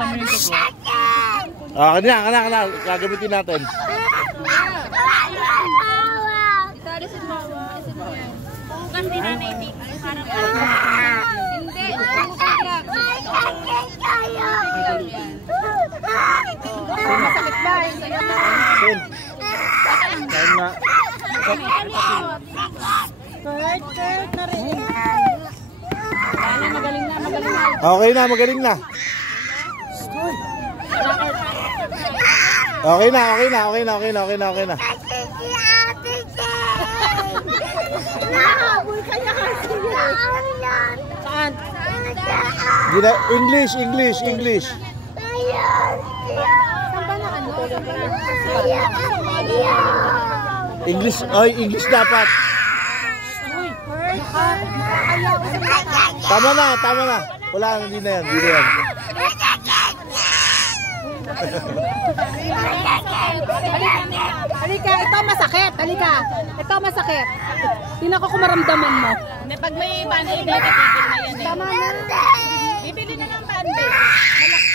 Kasama yung dugo. Kana. Gagamitin natin. Kasi nanay Vic, parang hindi. Masakit ba? Kain na. Kurt na rin. Magaling na. Okay na, magaling na. Okay na. Saan? English. English dapat. Tama na. Wala, hindi na yan. Halika, ito masakit. Ito masakit. Tingnan ko kung maramdaman mo. Pag may band-aid, titigil na yan eh. Tama na. Bibili na ng band-aid.